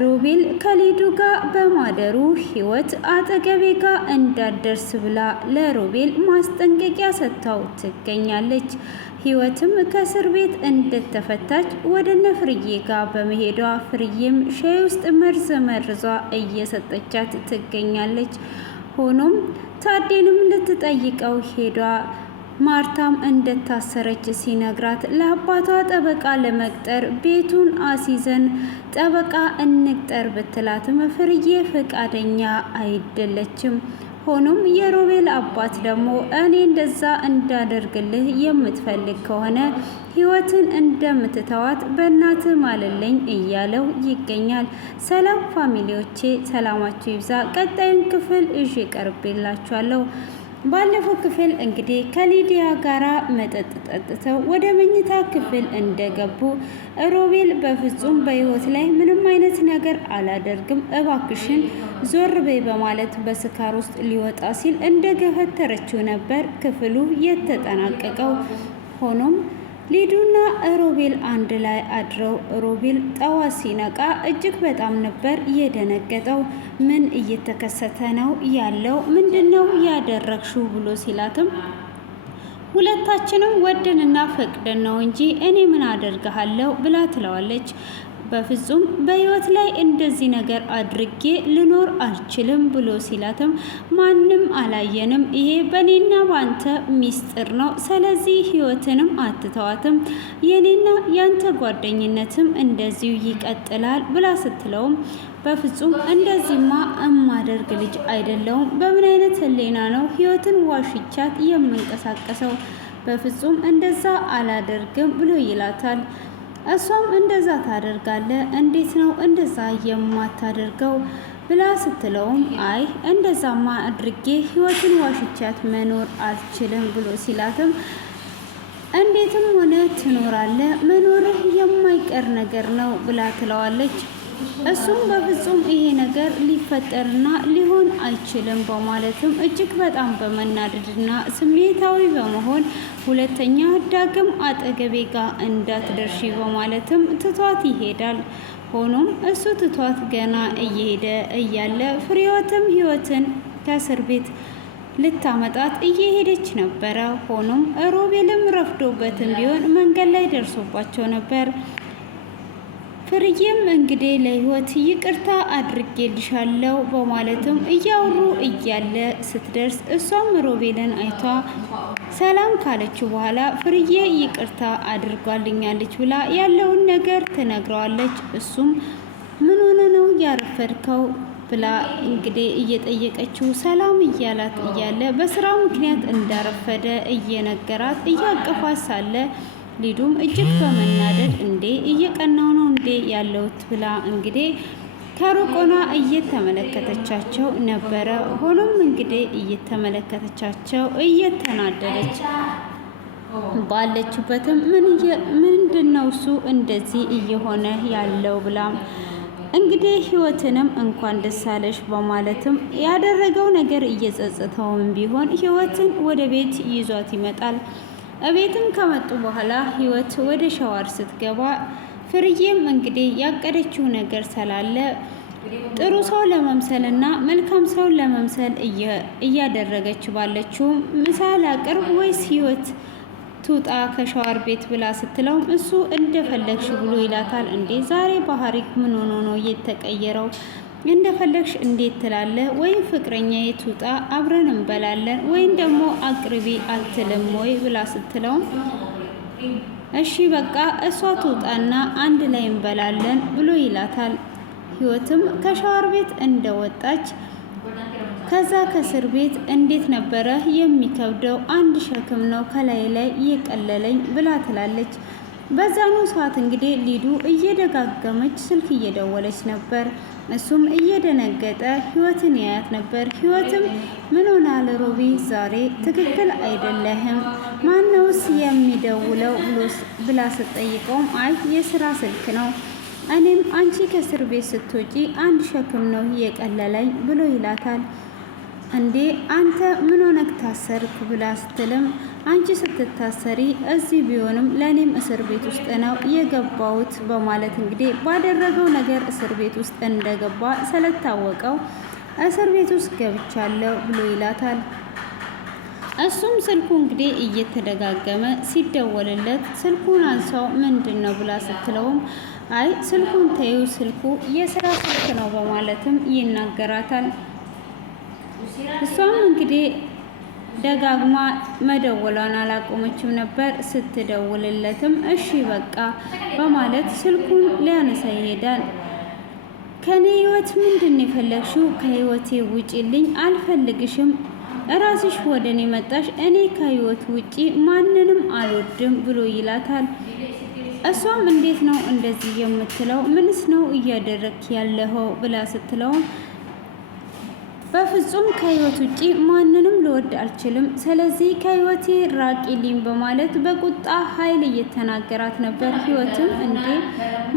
ሮቤል ከሊዱ ጋር በማደሩ ህይወት አጠገቤ ጋር እንዳደርስ ብላ ለሮቤል ማስጠንቀቂያ ሰጥታው ትገኛለች። ህይወትም ከእስር ቤት እንደተፈታች ወደ ፍርዬ ጋር በመሄዷ ፍርዬም ሻይ ውስጥ መርዝ መርዟ እየሰጠቻት ትገኛለች። ሆኖም ታዴንም ልትጠይቀው ሄዷ ማርታም እንደታሰረች ሲነግራት ለአባቷ ጠበቃ ለመቅጠር ቤቱን አሲዘን ጠበቃ እንቅጠር ብትላትም ፍርዬ ፈቃደኛ አይደለችም። ሆኖም የሮቤል አባት ደግሞ እኔ እንደዛ እንዳደርግልህ የምትፈልግ ከሆነ ህይወትን እንደምትተዋት በእናት ማለልኝ እያለው ይገኛል። ሰላም ፋሚሊዎቼ፣ ሰላማችሁ ይብዛ። ቀጣዩን ክፍል እዤ ቀርቤላችኋለሁ። ባለፈው ክፍል እንግዲህ ከሊዲያ ጋራ መጠጥ ጠጥተው ወደ መኝታ ክፍል እንደገቡ ሮቤል በፍጹም በህይወት ላይ ምንም አይነት ነገር አላደርግም፣ እባክሽን ዞር በይ በማለት በስካር ውስጥ ሊወጣ ሲል እንደገፈተረችው ነበር ክፍሉ የተጠናቀቀው። ሆኖም ሊዱና ሮቤል አንድ ላይ አድረው ሮቤል ጠዋት ሲነቃ እጅግ በጣም ነበር የደነገጠው። ምን እየተከሰተ ነው ያለው? ምንድነው ያደረግሽው ብሎ ሲላትም ሁለታችንም ወደንና ፈቅደን ነው እንጂ እኔ ምን አደርግሃለሁ ብላ ትለዋለች። በፍጹም በህይወት ላይ እንደዚህ ነገር አድርጌ ልኖር አልችልም ብሎ ሲላትም ማንም አላየንም፣ ይሄ በኔና ባንተ ሚስጥር ነው፣ ስለዚህ ህይወትንም አትተዋትም፣ የኔና ያንተ ጓደኝነትም እንደዚሁ ይቀጥላል ብላ ስትለውም በፍጹም እንደዚህማ እማደርግ ልጅ አይደለውም፣ በምን አይነት ህሊና ነው ህይወትን ዋሽቻት የምንቀሳቀሰው? በፍጹም እንደዛ አላደርግም ብሎ ይላታል። እሷም እንደዛ ታደርጋለህ? እንዴት ነው እንደዛ የማታደርገው ብላ ስትለውም አይ እንደዛማ አድርጌ ህይወትን ዋሽቻት መኖር አልችልም ብሎ ሲላትም እንዴትም ሆነ ትኖራለህ፣ መኖርህ የማይቀር ነገር ነው ብላ ትለዋለች። እሱም በፍጹም ይሄ ነገር ሊፈጠርና ሊሆን አይችልም በማለትም እጅግ በጣም በመናደድና ስሜታዊ በመሆን ሁለተኛ ዳግም አጠገቤ ጋር እንዳትደርሺ በማለትም ትቷት ይሄዳል። ሆኖም እሱ ትቷት ገና እየሄደ እያለ ፍሬወትም ህይወትን ከእስር ቤት ልታመጣት እየሄደች ነበረ። ሆኖም ሮቤልም ረፍዶበትም ቢሆን መንገድ ላይ ደርሶባቸው ነበር። ፍርዬም እንግዲህ ለህይወት ይቅርታ አድርጌልሻለሁ በማለትም እያወሩ እያለ ስትደርስ እሷም ሮቤልን አይቷ ሰላም ካለችው በኋላ ፍርዬ ይቅርታ አድርጓልኛለች ብላ ያለውን ነገር ትነግረዋለች። እሱም ምን ሆነ ነው ያረፈድከው ብላ እንግዲህ እየጠየቀችው ሰላም እያላት እያለ በስራ ምክንያት እንዳረፈደ እየነገራት እያቀፋት ሳለ ሊዱም እጅግ በመናደድ እንዴ እየቀናው ነው እንዴ ያለውት ብላ እንግዲህ ከሩቆና እየተመለከተቻቸው ነበረ። ሆኖም እንግዲህ እየተመለከተቻቸው እየተናደደች ባለችበትም ምንድነው እሱ እንደዚህ እየሆነ ያለው ብላ እንግዲህ ህይወትንም እንኳን ደስ አለሽ በማለትም ያደረገው ነገር እየጸጸተውም ቢሆን ህይወትን ወደ ቤት ይዟት ይመጣል። እቤትም ከመጡ በኋላ ህይወት ወደ ሻወር ስትገባ ፍርዬም እንግዲህ ያቀደችው ነገር ስላለ ጥሩ ሰው ለመምሰልና መልካም ሰው ለመምሰል እያደረገች ባለችው ምሳሌ አቅርብ ወይስ ህይወት ትውጣ ከሻወር ቤት ብላ ስትለውም እሱ እንደፈለግሽ ብሎ ይላታል። እንዴ ዛሬ ባህሪክ ምን ሆኖ ነው የተቀየረው? እንደፈለግሽ እንዴት ትላለህ? ወይም ፍቅረኛ የትውጣ አብረን እንበላለን ወይም ደግሞ አቅርቢ አትልም ወይ ብላ ስትለው እሺ በቃ እሷ ትውጣና አንድ ላይ እንበላለን ብሎ ይላታል። ህይወትም ከሻወር ቤት እንደወጣች ከዛ ከእስር ቤት እንዴት ነበረ የሚከብደው? አንድ ሸክም ነው ከላይ ላይ እየቀለለኝ ብላ ትላለች። በዛኑ ሰዓት እንግዲህ ሊዱ እየደጋገመች ስልክ እየደወለች ነበር። እሱም እየደነገጠ ህይወትን ያያት ነበር። ህይወትም ምን ሆናል ሮቢ ዛሬ ትክክል አይደለህም፣ ማነውስ የሚደውለው ብላ ስትጠይቀውም አይ የስራ ስልክ ነው፣ እኔም አንቺ ከእስር ቤት ስትወጪ አንድ ሸክም ነው የቀለለኝ ብሎ ይላታል። እንዴ አንተ ምን ሆነክ ታሰርክ ብላ ስትልም አንቺ ስትታሰሪ እዚህ ቢሆንም ለእኔም እስር ቤት ውስጥ ነው የገባሁት በማለት እንግዲህ ባደረገው ነገር እስር ቤት ውስጥ እንደገባ ስለታወቀው እስር ቤት ውስጥ ገብቻለሁ ብሎ ይላታል። እሱም ስልኩ እንግዲህ እየተደጋገመ ሲደወልለት ስልኩን አንሳው ምንድን ነው ብላ ስትለውም አይ ስልኩን ተይው ስልኩ የስራ ስልክ ነው በማለትም ይናገራታል። እሷም እንግዲህ ደጋግማ መደወሏን አላቆመችም ነበር። ስትደውልለትም እሺ በቃ በማለት ስልኩን ሊያነሳ ይሄዳል። ከኔ ህይወት ምንድን ነው የፈለግሽው? ከህይወቴ ውጪልኝ፣ አልፈልግሽም፣ እራስሽ ወደ እኔ መጣሽ፣ እኔ ከህይወት ውጪ ማንንም አልወድም ብሎ ይላታል። እሷም እንዴት ነው እንደዚህ የምትለው? ምንስ ነው እያደረግክ ያለኸው ብላ ስትለውም በፍጹም ከህይወት ውጪ ማንንም ልወድ አልችልም፣ ስለዚህ ከህይወቴ ራቂልኝ በማለት በቁጣ ኃይል እየተናገራት ነበር። ህይወትም እንዴ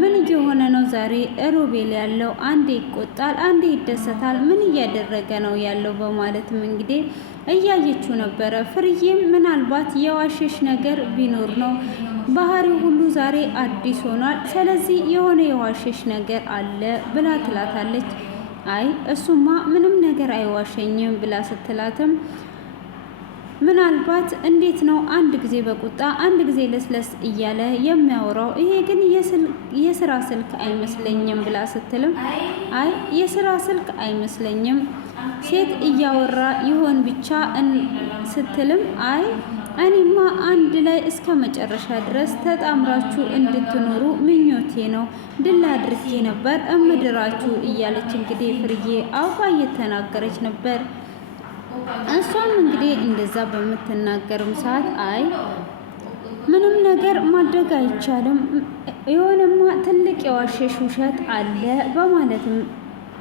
ምን እየሆነ ነው ዛሬ ሮቤል ያለው? አንዴ ይቆጣል፣ አንዴ ይደሰታል፣ ምን እያደረገ ነው ያለው በማለትም እንግዲህ እያየችው ነበረ። ፍርዬም ምናልባት የዋሸሽ ነገር ቢኖር ነው ባህሪው ሁሉ ዛሬ አዲስ ሆኗል፣ ስለዚህ የሆነ የዋሸሽ ነገር አለ ብላ ትላታለች። አይ እሱማ ምንም ነገር አይዋሸኝም ብላ ስትላትም ምናልባት እንዴት ነው አንድ ጊዜ በቁጣ አንድ ጊዜ ለስለስ እያለ የሚያወራው? ይሄ ግን የስራ ስልክ አይመስለኝም ብላ ስትልም አይ የስራ ስልክ አይመስለኝም ሴት እያወራ ይሆን ብቻ ስትልም አይ እኔማ አንድ ላይ እስከ መጨረሻ ድረስ ተጣምራችሁ እንድትኖሩ ምኞቴ ነው፣ ድል አድርጌ ነበር እምድራችሁ እያለች እንግዲህ ፍርዬ አውቃ እየተናገረች ነበር። እሷም እንግዲህ እንደዛ በምትናገርም ሰዓት አይ ምንም ነገር ማድረግ አይቻልም፣ የሆነማ ትልቅ የዋሸሽ ውሸት አለ በማለትም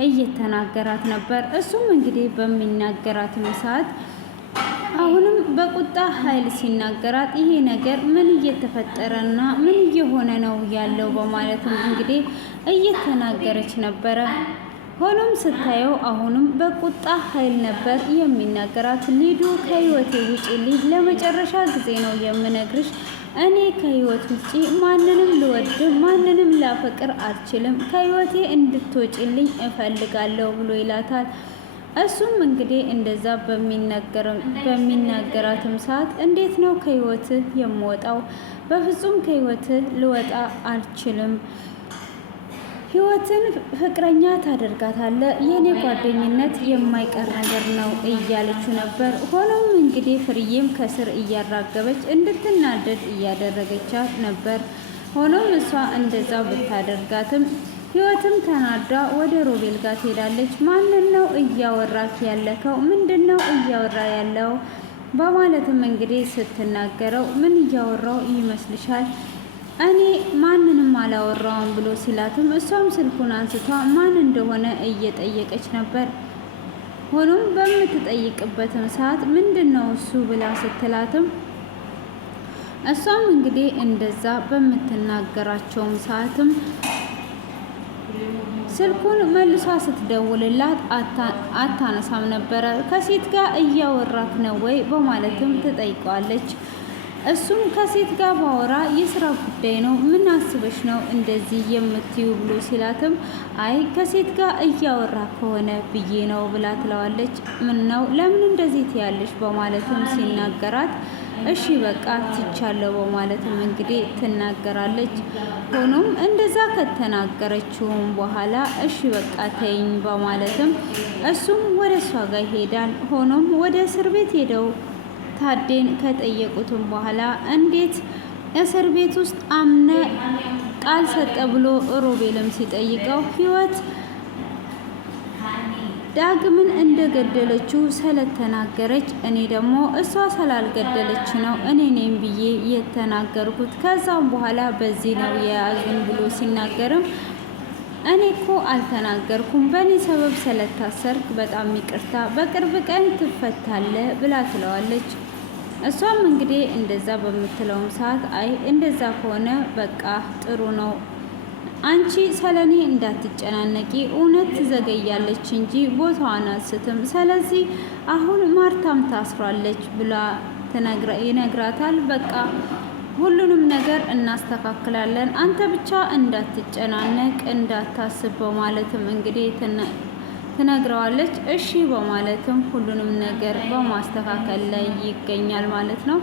እየተናገራት ነበር። እሱም እንግዲህ በሚናገራትም ሰዓት አሁንም በቁጣ ኃይል ሲናገራት ይሄ ነገር ምን እየተፈጠረና ምን እየሆነ ነው ያለው በማለትም እንግዲህ እየተናገረች ነበረ። ሆኖም ስታየው አሁንም በቁጣ ኃይል ነበር የሚናገራት። ሊዱ ከህይወቴ ውጪልኝ፣ ለመጨረሻ ጊዜ ነው የምነግርሽ፣ እኔ ከህይወት ውጪ ማንንም ልወድ ማንንም ላፈቅር አልችልም፣ ከህይወቴ እንድትወጪልኝ እፈልጋለሁ ብሎ ይላታል። እሱም እንግዲህ እንደዛ በሚናገራትም ሰዓት እንዴት ነው ከህይወትህ የምወጣው? በፍጹም ከህይወትህ ልወጣ አልችልም፣ ህይወትን ፍቅረኛ ታደርጋታለህ፣ የኔ ጓደኝነት የማይቀር ነገር ነው እያለችው ነበር። ሆኖም እንግዲህ ፍርዬም ከስር እያራገበች እንድትናደድ እያደረገቻት ነበር። ሆኖም እሷ እንደዛ ብታደርጋትም ህይወትም ተናዳ ወደ ሮቤል ጋር ትሄዳለች። ማንን ነው እያወራክ ያለከው? ምንድን ነው እያወራ ያለው በማለትም እንግዲህ ስትናገረው ምን እያወራው ይመስልሻል? እኔ ማንንም አላወራውም ብሎ ሲላትም እሷም ስልኩን አንስቷ ማን እንደሆነ እየጠየቀች ነበር። ሆኖም በምትጠይቅበትም ሰዓት ምንድን ነው እሱ ብላ ስትላትም እሷም እንግዲህ እንደዛ በምትናገራቸውም ሰዓትም ስልኩን መልሷ ስትደውልላት አታነሳም ነበረ። ከሴት ጋር እያወራክ ነው ወይ በማለትም ትጠይቀዋለች። እሱም ከሴት ጋር ባወራ የስራ ጉዳይ ነው፣ ምን አስበሽ ነው እንደዚህ የምትዩ ብሎ ሲላትም አይ ከሴት ጋር እያወራ ከሆነ ብዬ ነው ብላ ትለዋለች። ምን ነው ለምን እንደዚህ ትያለሽ በማለትም ሲናገራት እሺ በቃ ትቻለው በማለትም እንግዲህ ትናገራለች። ሆኖም እንደዛ ከተናገረችውም በኋላ እሺ በቃ ተይኝ በማለትም እሱም ወደ እሷ ጋር ይሄዳል። ሆኖም ወደ እስር ቤት ሄደው ታዴን ከጠየቁትም በኋላ እንዴት እስር ቤት ውስጥ አምነ ቃል ሰጠ ብሎ ሮቤልም ሲጠይቀው ህይወት ዳግምን እንደገደለችው ስለተናገረች እኔ ደግሞ እሷ ስላልገደለች ነው እኔ ነኝ ብዬ የተናገርኩት፣ ከዛም በኋላ በዚህ ነው የያዙን ብሎ ሲናገርም እኔ እኮ አልተናገርኩም፣ በእኔ ሰበብ ስለታሰርክ በጣም ይቅርታ፣ በቅርብ ቀን ትፈታለህ ብላ ትለዋለች። እሷም እንግዲህ እንደዛ በምትለውም ሰዓት አይ እንደዛ ከሆነ በቃ ጥሩ ነው፣ አንቺ ሰለኔ እንዳትጨናነቂ፣ እውነት ትዘገያለች እንጂ ቦታዋን አትስትም። ስለዚህ አሁን ማርታም ታስሯለች ብላ ይነግራታል። በቃ ሁሉንም ነገር እናስተካክላለን፣ አንተ ብቻ እንዳትጨናነቅ እንዳታስብ በማለትም እንግዲህ ትነግረዋለች። እሺ በማለትም ሁሉንም ነገር በማስተካከል ላይ ይገኛል ማለት ነው።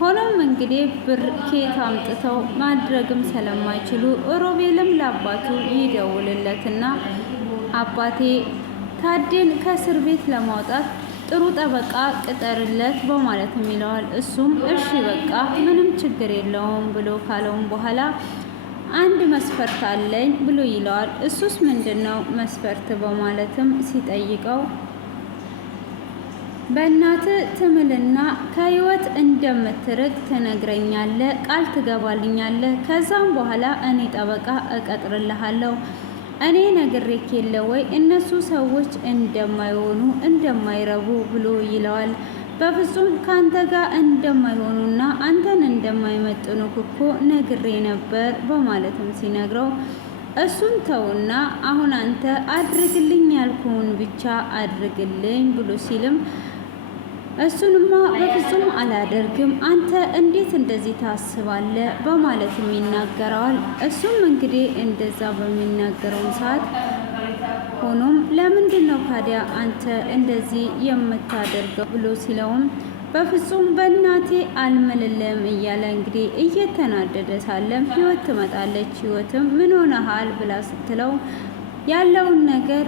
ሆኖም እንግዲህ ብር ኬት አምጥተው ማድረግም ስለማይችሉ ሮቤልም ለአባቱ ይደውልለትና አባቴ ታዴን ከእስር ቤት ለማውጣት ጥሩ ጠበቃ ቅጠርለት በማለትም ይለዋል። እሱም እሺ በቃ ምንም ችግር የለውም ብሎ ካለውም በኋላ አንድ መስፈርት አለኝ ብሎ ይለዋል። እሱስ ምንድነው መስፈርት በማለትም ሲጠይቀው በእናት ትምልና ከህይወት እንደምትርቅ ትነግረኛለህ፣ ቃል ትገባልኛለህ። ከዛም በኋላ እኔ ጠበቃ እቀጥርልሃለሁ። እኔ ነግሬክ የለ ወይ እነሱ ሰዎች እንደማይሆኑ እንደማይረቡ ብሎ ይለዋል። በፍጹም ከአንተ ጋር እንደማይሆኑና አንተን እንደማይመጥኑክ እኮ ነግሬ ነበር በማለትም ሲነግረው እሱን ተውና አሁን አንተ አድርግልኝ ያልኩህን ብቻ አድርግልኝ ብሎ ሲልም እሱንማ በፍጹም አላደርግም፣ አንተ እንዴት እንደዚህ ታስባለህ በማለትም ይናገረዋል። እሱም እንግዲህ እንደዛ በሚናገረው ሰዓት ሆኖም ለምንድን ነው ታዲያ አንተ እንደዚህ የምታደርገው ብሎ ሲለውም በፍጹም በእናቴ አልምልልም እያለ እንግዲህ እየተናደደ ሳለም ህይወት ትመጣለች። ህይወትም ምን ሆነሃል ብላ ስትለው ያለውን ነገር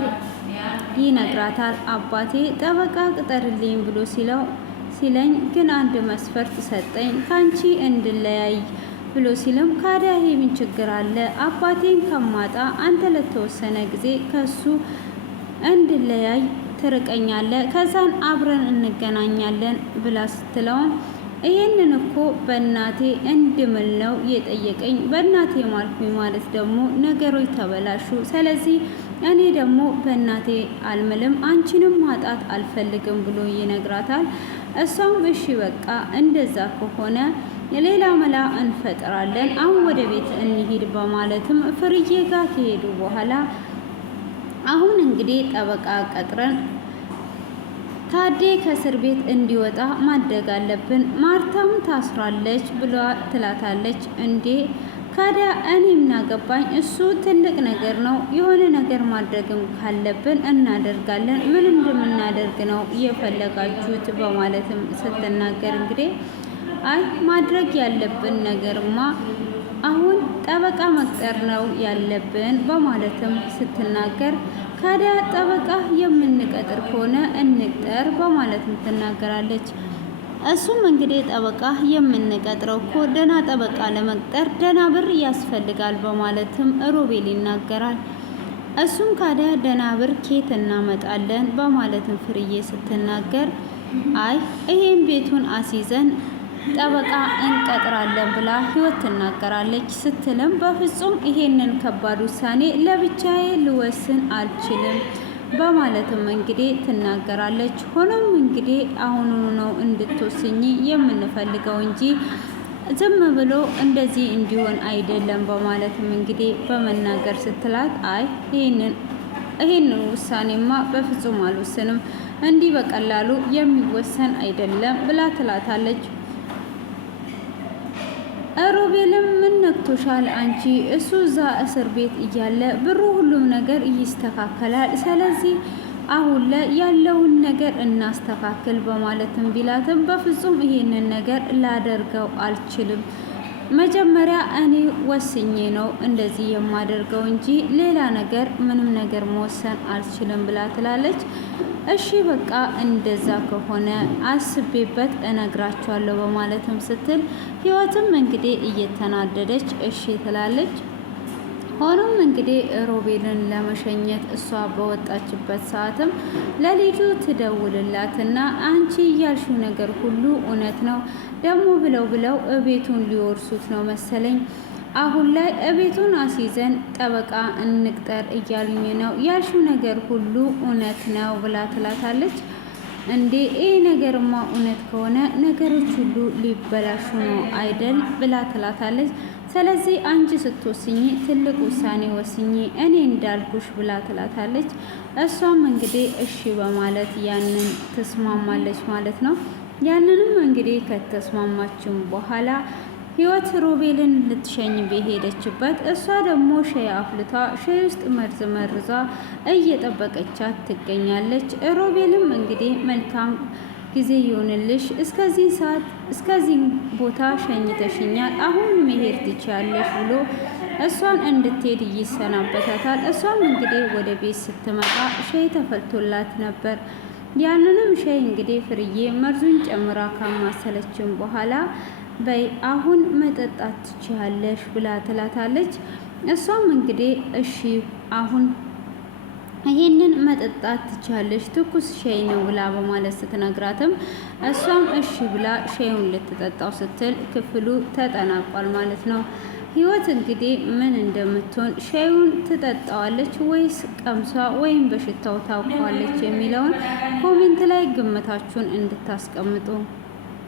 ይነግራታል። አባቴ ጠበቃ ቅጠርልኝ ብሎ ሲለኝ ግን አንድ መስፈርት ሰጠኝ ከአንቺ እንድለያይ ብሎ ሲልም ካዲያ ይሄ ምን ችግር አለ? አባቴን ከማጣ አንተ ለተወሰነ ጊዜ ከሱ እንድለያይ ትርቀኛለህ፣ ከዛን አብረን እንገናኛለን ብላ ስትለውም ይሄንን እኮ በእናቴ እንድምል ነው የጠየቀኝ። በእናቴ ማልኩኝ ማለት ደግሞ ነገሮች ተበላሹ። ስለዚህ እኔ ደግሞ በእናቴ አልምልም፣ አንቺንም ማጣት አልፈልግም ብሎ ይነግራታል። እሷም እሺ በቃ እንደዛ ከሆነ ሌላ መላ እንፈጥራለን፣ አሁን ወደ ቤት እንሂድ በማለትም ፍርዬ ጋር ከሄዱ በኋላ አሁን እንግዲህ ጠበቃ ቀጥረን ታዴ ከእስር ቤት እንዲወጣ ማድረግ አለብን፣ ማርታም ታስራለች ብላ ትላታለች። እንዴ ካዲያ እኔ ምናገባኝ? እሱ ትልቅ ነገር ነው፣ የሆነ ነገር ማድረግም ካለብን እናደርጋለን፣ ምን እንደምናደርግ ነው የፈለጋችሁት በማለትም ስትናገር እንግዲህ አይ ማድረግ ያለብን ነገርማ አሁን ጠበቃ መቅጠር ነው ያለብን በማለትም ስትናገር ካዲያ ጠበቃ የምንቀጥር ከሆነ እንቅጠር በማለትም ትናገራለች። እሱም እንግዲህ ጠበቃ የምንቀጥረው እኮ ደህና ጠበቃ ለመቅጠር ደህና ብር ያስፈልጋል በማለትም ሮቤል ይናገራል። እሱም ካዲያ ደህና ብር ኬት እናመጣለን በማለትም ፍርዬ ስትናገር አይ ይሄን ቤቱን አስይዘን ጠበቃ እንቀጥራለን ብላ ህይወት ትናገራለች። ስትልም በፍጹም ይሄንን ከባድ ውሳኔ ለብቻዬ ልወስን አልችልም በማለትም እንግዲህ ትናገራለች። ሆኖም እንግዲህ አሁኑኑ ነው እንድትወስኝ የምንፈልገው እንጂ ዝም ብሎ እንደዚህ እንዲሆን አይደለም በማለትም እንግዲህ በመናገር ስትላት አይ ይሄንን ውሳኔማ በፍጹም አልወስንም፣ እንዲህ በቀላሉ የሚወሰን አይደለም ብላ ትላታለች። ሮቤልም ምን ነክቶሻል አንቺ? እሱ እዛ እስር ቤት እያለ ብሩ ሁሉም ነገር ይስተካከላል፣ ስለዚህ አሁን ላይ ያለውን ነገር እናስተካክል በማለትም ቢላትም በፍጹም ይሄንን ነገር ላደርገው አልችልም፣ መጀመሪያ እኔ ወስኜ ነው እንደዚህ የማደርገው እንጂ ሌላ ነገር ምንም ነገር መወሰን አልችልም ብላ ትላለች። እሺ በቃ እንደዛ ከሆነ አስቤበት እነግራቸዋለሁ በማለትም ስትል ህይወትም እንግዲህ እየተናደደች እሺ ትላለች። ሆኖም እንግዲህ ሮቤልን ለመሸኘት እሷ በወጣችበት ሰዓትም ለልጁ ትደውልላትና አንቺ እያልሽው ነገር ሁሉ እውነት ነው፣ ደግሞ ብለው እቤቱን ሊወርሱት ነው መሰለኝ፣ አሁን ላይ እቤቱን አስይዘን ጠበቃ እንቅጠር እያሉኝ ነው፣ ያልሽው ነገር ሁሉ እውነት ነው ብላ ትላታለች። እንዴ ይህ ነገርማ እውነት ከሆነ ነገሮች ሁሉ ሊበላሹ ነው አይደል ብላ ትላታለች። ስለዚህ አንቺ ስትወስኚ ትልቅ ውሳኔ ወስኚ እኔ እንዳልኩሽ ብላ ትላታለች። እሷም እንግዲህ እሺ በማለት ያንን ትስማማለች ማለት ነው። ያንንም እንግዲህ ከተስማማችን በኋላ ህይወት ሮቤልን ልትሸኝ በሄደችበት እሷ ደግሞ ሻይ አፍልታ ሻይ ውስጥ መርዝ መርዛ እየጠበቀቻት ትገኛለች። ሮቤልም እንግዲህ መልካም ጊዜ ይሆንልሽ፣ እስከዚህ ሰዓት እስከዚህ ቦታ ሸኝተሽኛል፣ አሁን መሄድ ትችያለሽ ብሎ እሷን እንድትሄድ ይሰናበታታል። እሷም እንግዲህ ወደ ቤት ስትመጣ ሻይ ተፈልቶላት ነበር። ያንንም ሻይ እንግዲህ ፍርዬ መርዙን ጨምራ ካማሰለችን በኋላ በይ አሁን መጠጣት ትችያለሽ ብላ ትላታለች። እሷም እንግዲህ እሺ አሁን ይሄንን መጠጣት ትችያለሽ ትኩስ ሻይ ነው ብላ በማለት ስትነግራትም እሷም እሺ ብላ ሻዩን ልትጠጣው ስትል ክፍሉ ተጠናቋል ማለት ነው። ህይወት እንግዲህ ምን እንደምትሆን ሻዩን ትጠጣዋለች ወይስ ቀምሷ ወይም በሽታው ታውቀዋለች የሚለውን ኮሜንት ላይ ግምታችሁን እንድታስቀምጡ